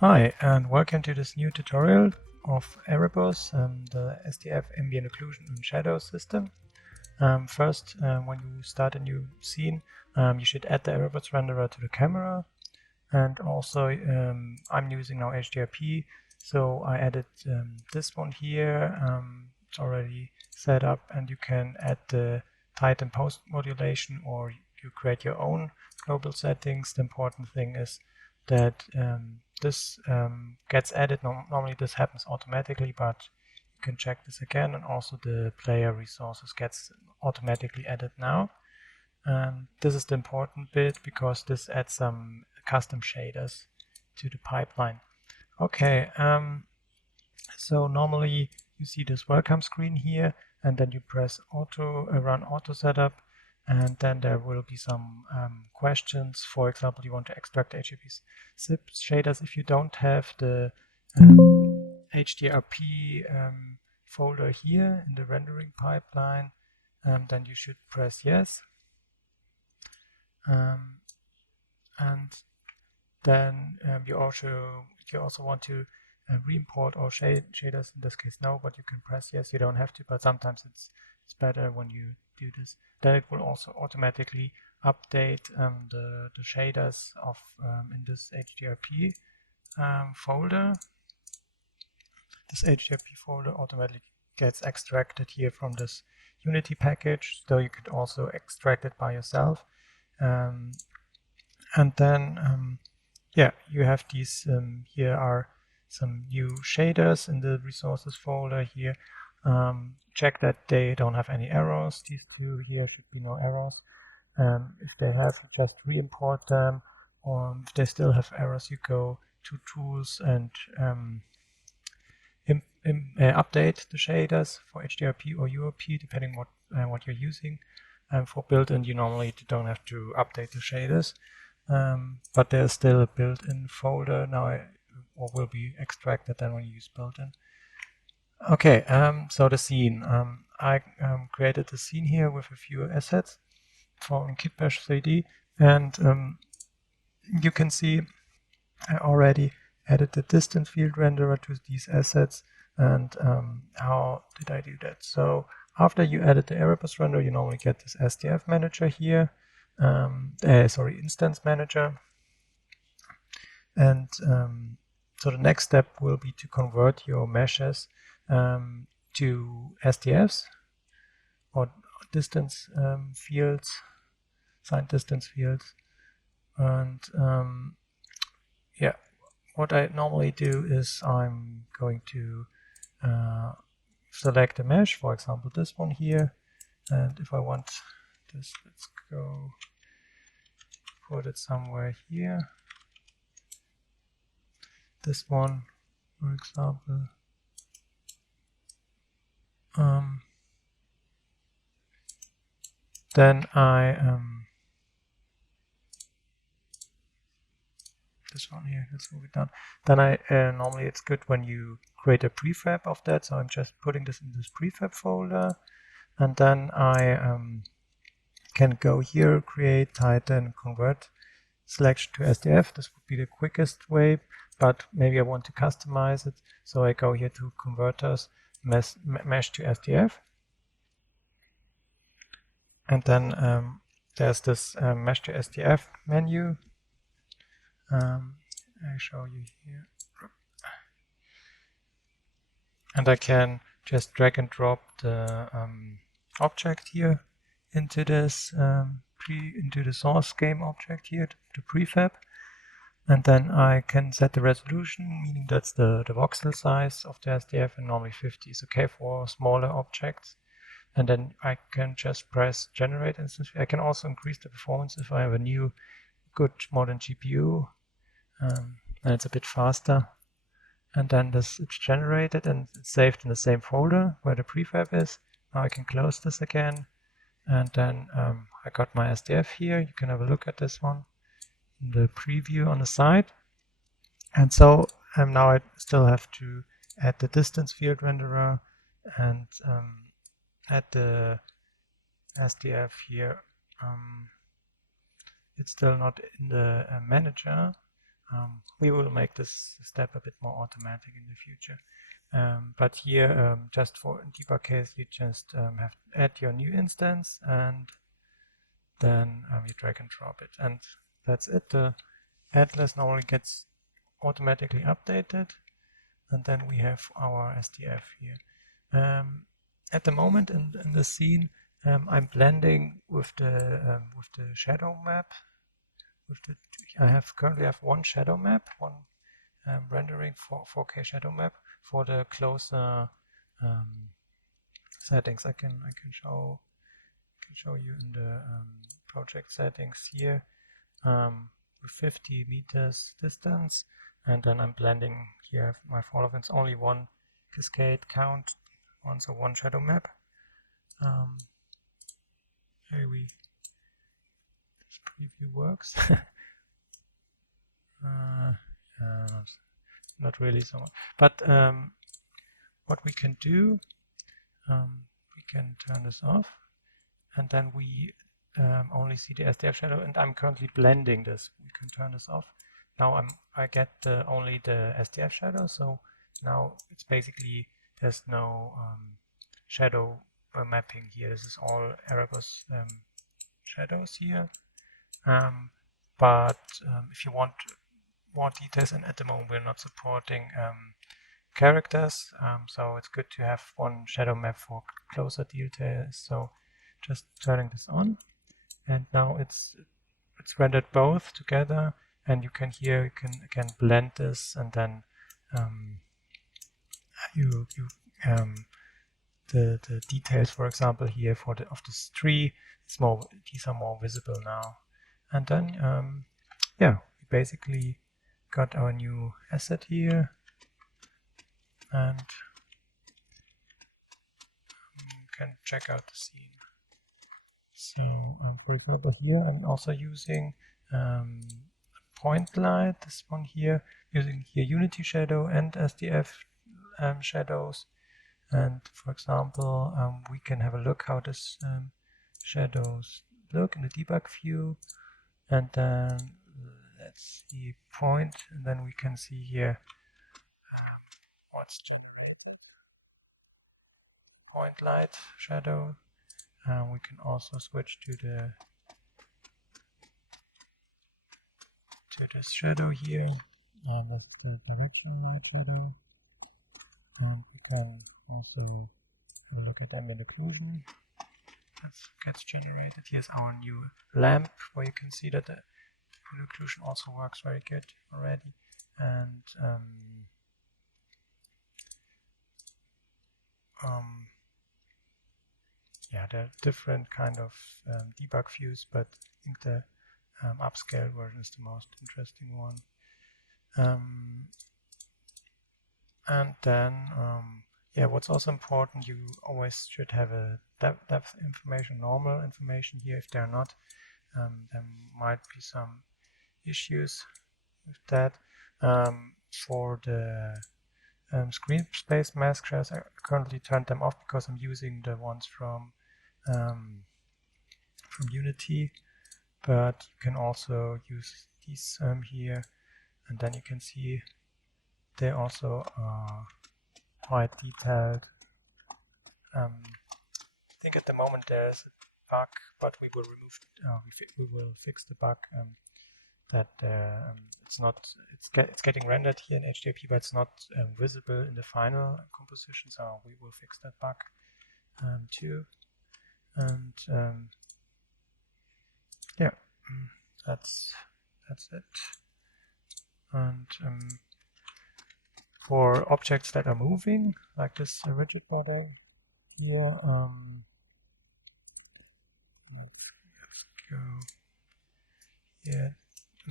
Hi, and welcome to this new tutorial of Erebus, the SDF ambient occlusion and shadow system. First, when you start a new scene, you should add the Erebus renderer to the camera. And also, I'm using now HDRP, so I added this one here. It's already set up, and you can add the tight and post modulation, or you create your own global settings. The important thing is that this gets added. Normally this happens automatically, but you can check this again, and also the player resources gets automatically added now. This is the important bit because this adds some custom shaders to the pipeline. Okay, so normally you see this welcome screen here, and then you press run auto setup, and then there will be some questions. For example, you want to extract HDRP zip shaders. If you don't have the HDRP folder here in the rendering pipeline, then you should press yes. And then you also want to re-import all shaders. In this case, no, but you can press yes. You don't have to, but sometimes it's better when you do this. Then it will also automatically update the shaders of in this HDRP folder. This HDRP folder automatically gets extracted here from this Unity package, so you could also extract it by yourself. And then yeah, you have these here are some new shaders in the resources folder here. Check that they don't have any errors. These two here should be no errors. If they have, just re-import them, or if they still have errors, you go to tools and update the shaders for HDRP or UOP, depending what you're using. For built-in, you normally don't have to update the shaders, but there's still a built-in folder now, or will be extracted then when you use built-in. Okay, so the scene. I created the scene here with a few assets from Kitbash 3D, and you can see I already added the distance field renderer to these assets. And how did I do that? So after you added the Erebus renderer, you normally get this SDF manager here, instance manager. And so the next step will be to convert your meshes to SDFs or distance fields, signed distance fields. And yeah, what I normally do is I'm going to select a mesh, for example this one here, and if I want this, let's go put it somewhere here, this one for example. Then I this one here, let's move it down. Then I normally it's good when you create a prefab of that, so I'm just putting this in this prefab folder, and then I can go here, create, tighten, convert selection to SDF. This would be the quickest way, but maybe I want to customize it, so I go here to converters, mesh to SDF, and then there's this mesh to SDF menu. I show you here, and I can just drag and drop the object here into this into the source game object here, the prefab, and then I can set the resolution, meaning that's the voxel size of the SDF, and normally 50 is okay for smaller objects. And then I can just press generate instance. I can also increase the performance if I have a new good modern GPU. And it's a bit faster, and then it's generated and it's saved in the same folder where the prefab is. Now I can close this again, and then I got my SDF here. You can have a look at this one in the preview on the side. And so now I still have to add the distance field renderer and add the SDF here. It's still not in the manager. We will make this step a bit more automatic in the future. But here, just for debug case, you just have to add your new instance and then you drag and drop it. And that's it. The atlas normally gets automatically updated. And then we have our SDF here. At the moment in the scene, I'm blending with the shadow map. I currently have one shadow map, one rendering for 4K shadow map for the closer settings. I can show you in the project settings here with 50 meters distance, and then I'm blending here. I have my fall off. It's only one cascade count, so one shadow map. Here this preview works. Not really so much, but what we can do, we can turn this off, and then we only see the SDF shadow, and I'm currently blending this. We can turn this off. Now I get only the SDF shadow, so now it's basically there's no shadow mapping here. This is all Erebus shadows here. But if you want more details, and at the moment we're not supporting characters, so it's good to have one shadow map for closer details. So just turning this on, and now it's rendered both together, and you can again blend this, and then the details, for example, here of this tree, these are more visible now. And then yeah, we basically got our new asset here, and can check out the scene. So for example, here I'm also using point light, this one here, using here Unity shadow and SDF shadows. And for example, we can have a look how this shadows look in the debug view, and then let's see point, and then we can see here what's generated. Point light shadow. We can also switch to this shadow here with the directional light shadow, and we can also have a look at ambient occlusion that gets generated. Here's our new lamp, where you can see that the occlusion also works very good already. And yeah, there are different kind of debug views, but I think the upscale version is the most interesting one. And then yeah, what's also important, you always should have a depth information, normal information here. If they're not, there might be some issues with that. For the screen space mask shares, I currently turned them off because I'm using the ones from Unity, but you can also use these here, and then you can see they also are quite detailed. I think at the moment there's a bug, but we will we will fix the bug that it's getting rendered here in HDRP, but it's not visible in the final composition. So we will fix that bug too. And yeah, that's it. And for objects that are moving, like this rigid body here, let's go. Yeah,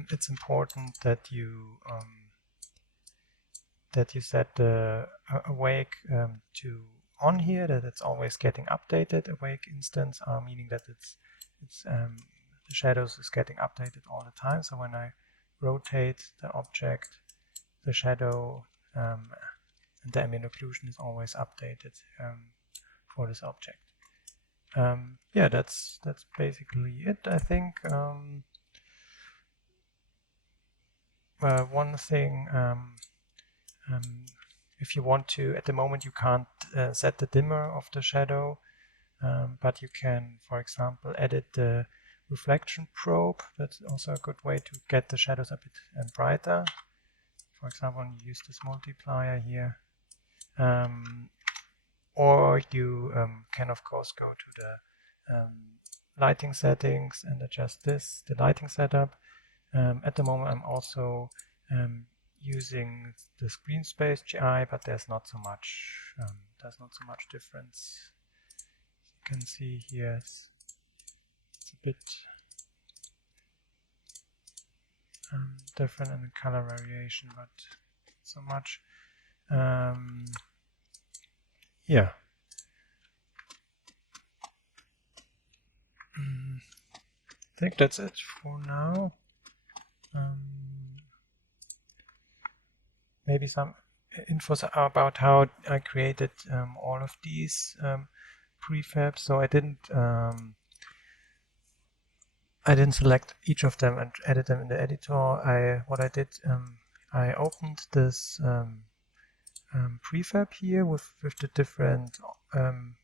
it's important that you set the awake to on here, that it's always getting updated. Awake instance, meaning that the shadows is getting updated all the time. So when I rotate the object, the shadow and the ambient occlusion is always updated for this object. Yeah, that's basically it, I think. one thing, if you want to, at the moment you can't set the dimmer of the shadow, but you can, for example, edit the reflection probe. That's also a good way to get the shadows a bit brighter. For example, you use this multiplier here. Or you can, of course, go to the lighting settings and adjust the lighting setup. At the moment, I'm also using the screen space GI, but there's not so much difference. You can see here it's a bit different in the color variation, but not so much. Yeah. I think that's it for now. Maybe some info about how I created all of these prefabs. So I didn't select each of them and edit them in the editor. What I did, I opened this prefab here with the different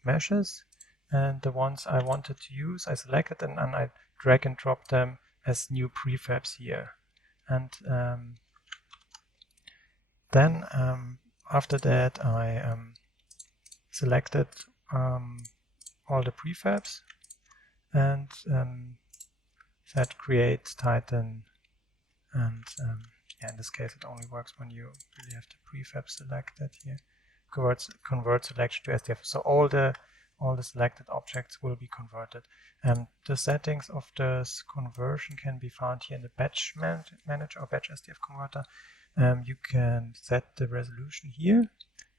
meshes, and the ones I wanted to use, I selected and I drag and drop them as new prefabs here. And then after that, I selected all the prefabs and said create Titan, and yeah, in this case it only works when you really have the prefab selected here. Convert selection to SDF. So all the selected objects will be converted. The settings of this conversion can be found here in the batch manager or batch SDF converter. You can set the resolution here,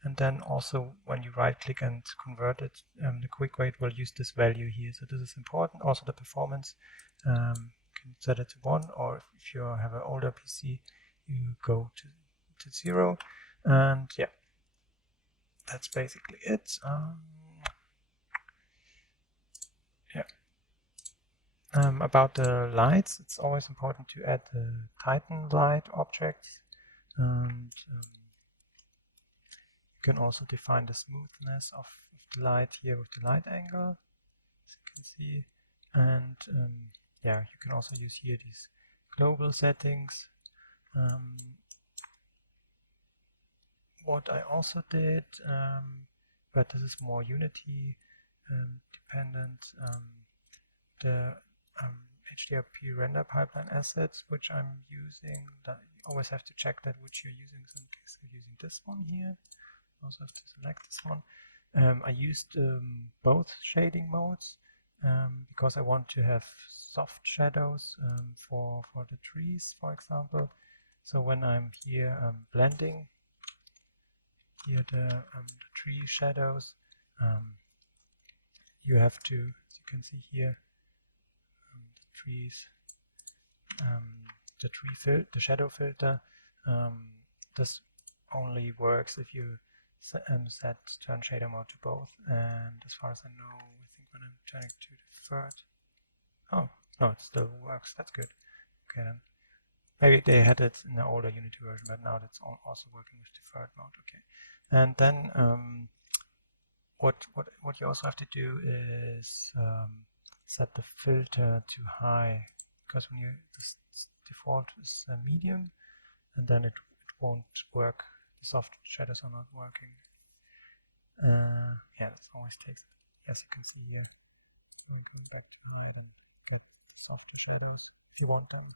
and then also when you right click and convert it, the quick wait will use this value here. So this is important. Also the performance, you can set it to 1, or if you have an older PC, you go to 0. And yeah, that's basically it. Yeah. About the lights, it's always important to add the Titan light objects, and you can also define the smoothness of the light here with the light angle, as you can see. And yeah, you can also use here these global settings. What I also did, but this is more Unity dependent, the HDRP render pipeline assets which I'm using, that you always have to check that which you're using. So in case I'm using this one here, I also have to select this one. I used both shading modes because I want to have soft shadows for the trees, for example. So when I'm here blending here the tree shadows, you have to, as you can see here, the trees, the shadow filter. This only works if you set turn shader mode to both. And as far as I know, I think when I'm turning to the third, oh no, it still works. That's good. Okay then. Maybe they had it in the older Unity version, but now it's also working with the third mode. Okay, and then what you also have to do is set the filter to high, because when this default is medium, and then it won't work. The soft shadows are not working. Yeah, this always takes. As you can see here, back to the soft filter. You want them.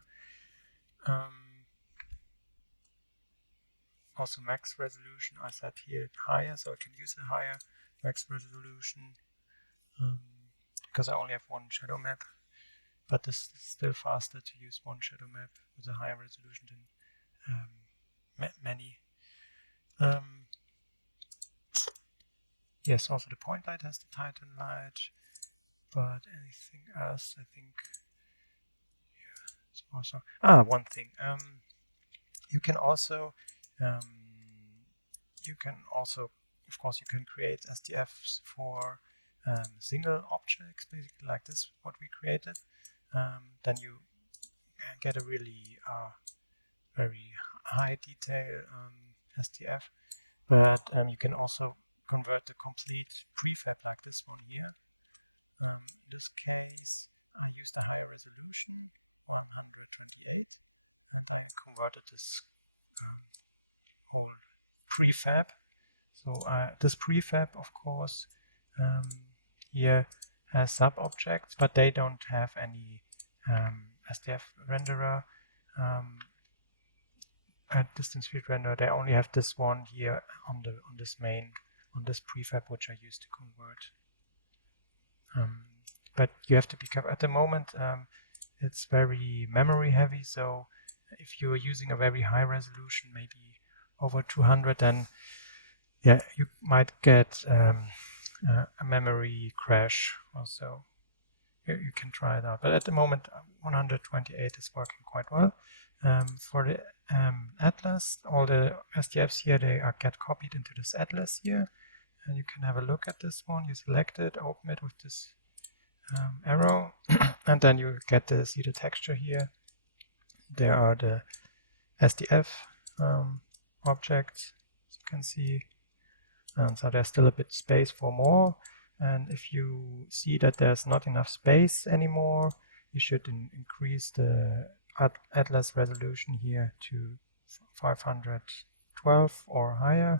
Yes. Converted this prefab. So this prefab, of course, here has sub-objects, but they don't have any SDF renderer, a distance field renderer. They only have this one here on this prefab, which I used to convert. But you have to be careful. At the moment, it's very memory heavy, so if you're using a very high resolution, maybe over 200, then yeah, you might get a memory crash also. You can try it out. But at the moment, 128 is working quite well. For the atlas, all the SDFs here, they get copied into this atlas here. And you can have a look at this one. You select it, open it with this arrow, and then you get to see the texture here. There are the SDF objects, as you can see. And so there's still a bit space for more. And if you see that there's not enough space anymore, you should increase the atlas resolution here to 512 or higher,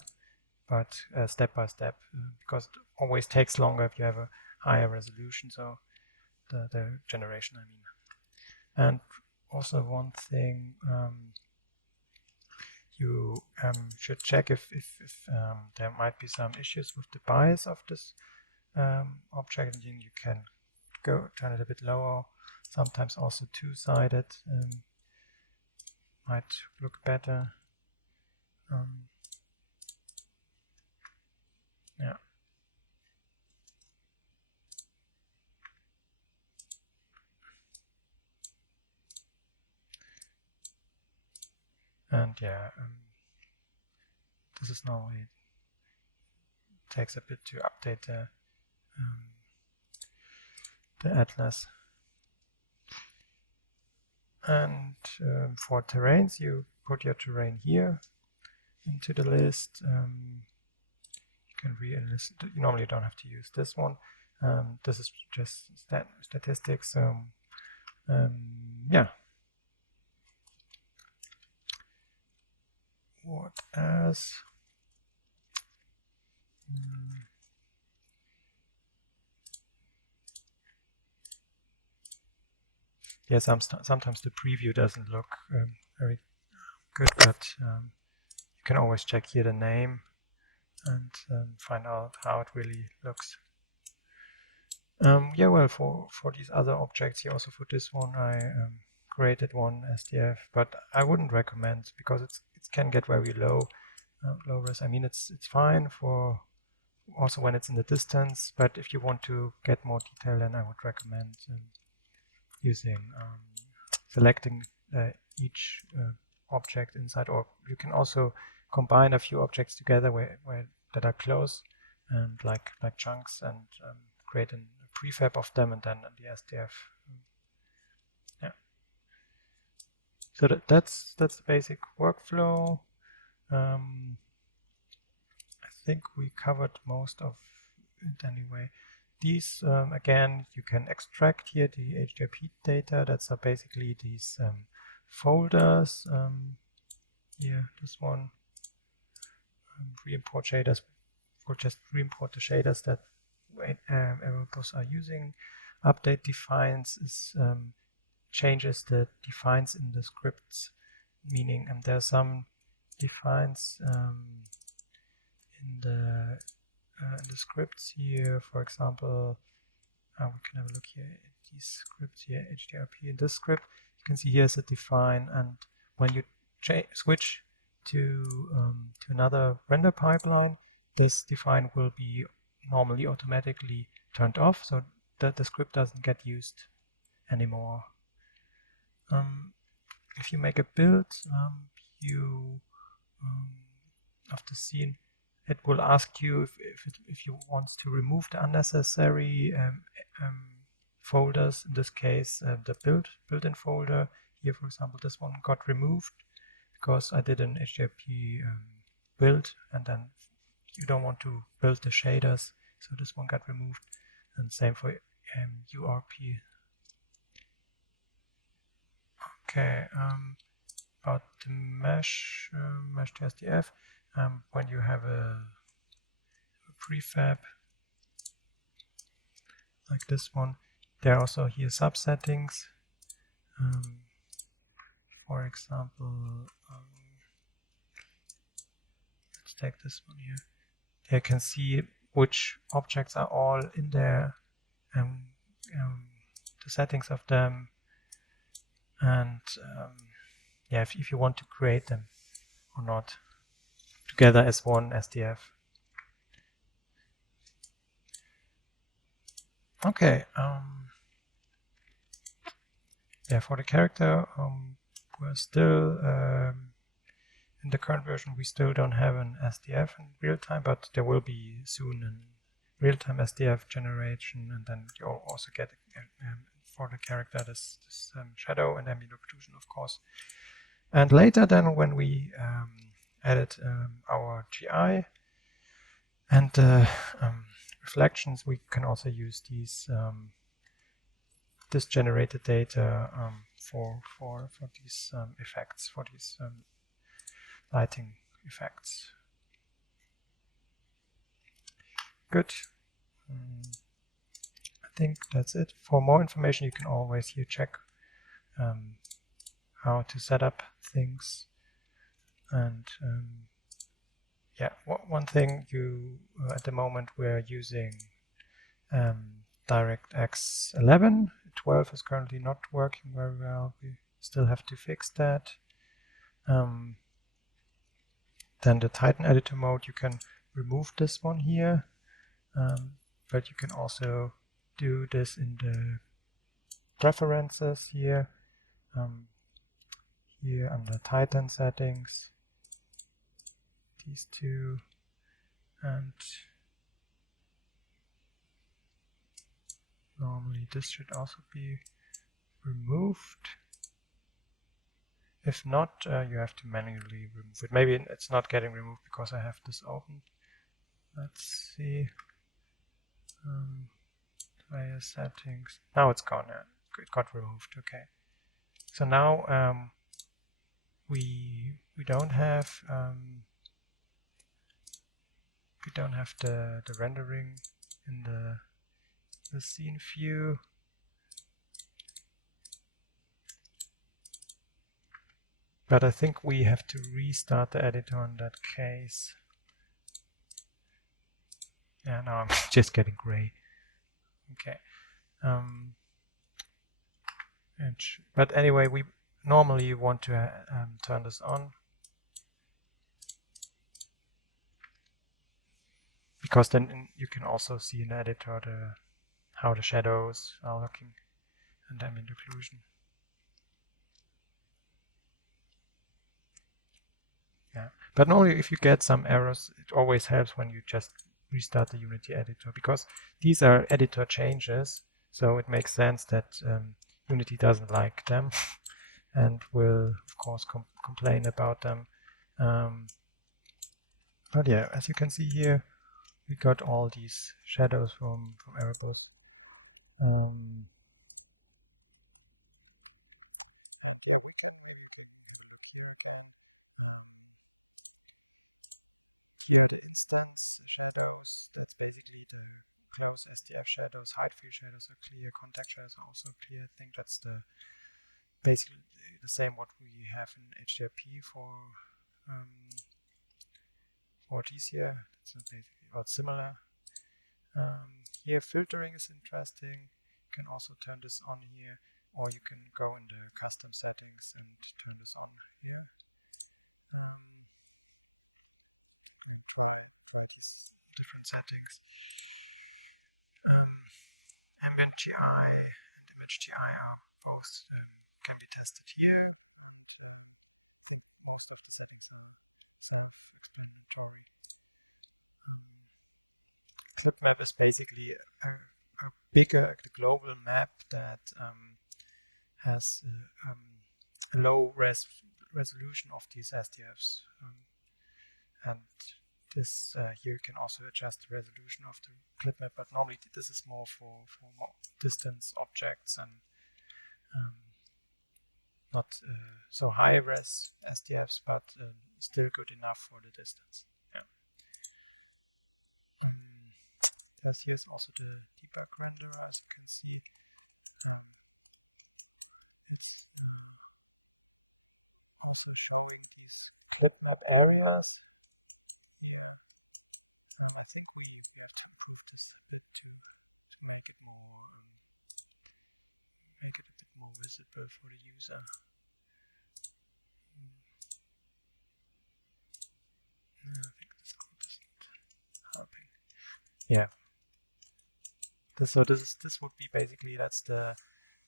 but step by step, because it always takes longer if you have a higher resolution, so the generation, I mean. And also one thing, you should check if there might be some issues with the bias of this object, and then you can turn it a bit lower. Sometimes also two-sided might look better. Yeah. And yeah, this is normally, it takes a bit to update the atlas. And for terrains, you put your terrain here into the list. You can re-enlist. You normally don't have to use this one. This is just statistics. Yeah. What else? Yeah, sometimes the preview doesn't look very good, but you can always check here the name and find out how it really looks. Yeah, well, for these other objects here, also for this one, I created one SDF, but I wouldn't recommend, because it can get very low res. I mean, it's fine for also when it's in the distance, but if you want to get more detail, then I would recommend using selecting each object inside, or you can also combine a few objects together that are close and like chunks, and create a prefab of them, and then the SDF. Yeah. So that's the basic workflow. I think we covered most of it anyway. These, again, you can extract here the HDRP data. That's basically these folders. Here, this one, re-import shaders. We'll just re-import the shaders that Erebus are using. Update defines is changes the defines in the scripts, meaning there are some defines in the scripts here. For example, we can have a look here at these scripts here, HDRP. In this script, you can see here's a define, and when you switch to another render pipeline, this define will be normally automatically turned off, so that the script doesn't get used anymore. If you make a build of the scene, it will ask you if you want to remove the unnecessary folders. In this case, the built-in folder here, for example, this one got removed because I did an HDRP build and then you don't want to build the shaders, so this one got removed. And same for URP. Okay, about the mesh to SDF, when you have a prefab like this one, there are also here subsettings. For example, let's take this one here. You can see which objects are all in there, the settings of them, and yeah, if you want to create them or not together as one SDF. Okay, yeah, for the character, we're still in the current version, we still don't have an SDF in real time, but there will be soon an real-time SDF generation, and then you'll also get for the character this shadow and ambient occlusion, of course. And later, then, when we added our GI and reflections, we can also use these this generated data for these effects, for these lighting effects. Good. I think that's it. For more information, you can always here check how to set up things. And yeah, one thing at the moment we're using DirectX 11. 12 is currently not working very well. We still have to fix that. Then the Titan editor mode, you can remove this one here, but you can also do this in the preferences here, here under Titan settings, these two, and normally this should also be removed. If not, you have to manually remove it. Maybe it's not getting removed because I have this open. Let's see. Layer settings. Now it's gone. It got removed. Okay. So now we don't have the rendering in the scene view. But I think we have to restart the editor in that case. Yeah, now I'm just getting gray. Okay. But anyway, we normally want to turn this on, because then you can also see in the editor how the shadows are looking and ambient occlusion. Yeah, but normally if you get some errors, it always helps when you just restart the Unity editor, because these are editor changes, so it makes sense that Unity doesn't like them and will of course complain about them. But yeah, as you can see here, we got all these shadows from Erebus. Different settings. Ambient GI and image GI are both can be tested here. bitmap area.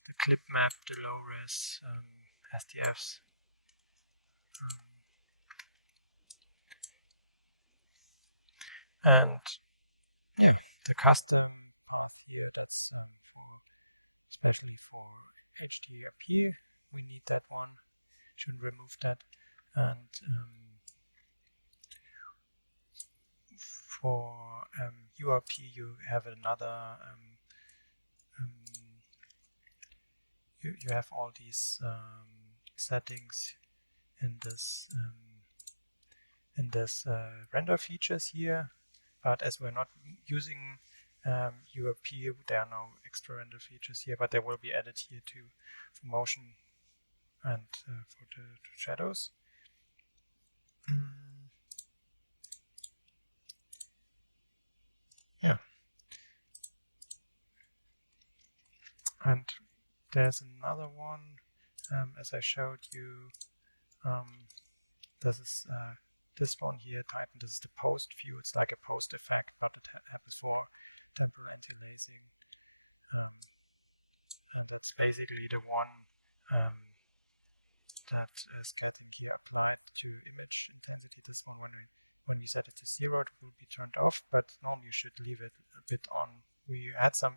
The clip map, the low-res SDFs. And the custom basically the one that is the that's it.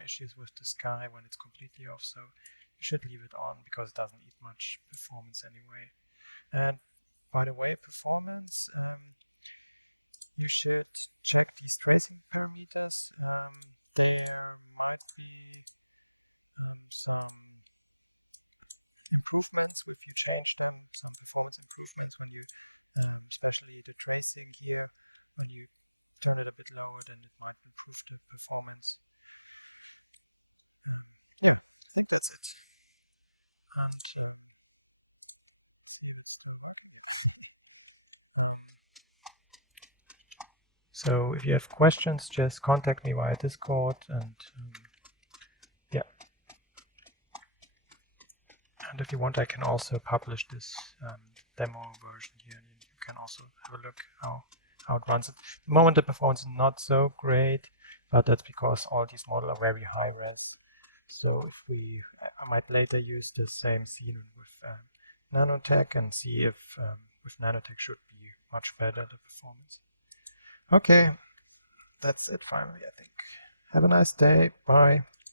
So if you have questions, just contact me via Discord, and yeah. And if you want, I can also publish this demo version here, and you can also have a look how it runs. At the moment, the performance is not so great, but that's because all these models are very high res. So if I might later use the same scene with nanotech and see if with nanotech should be much better the performance. Okay, that's it finally, I think. Have a nice day. Bye.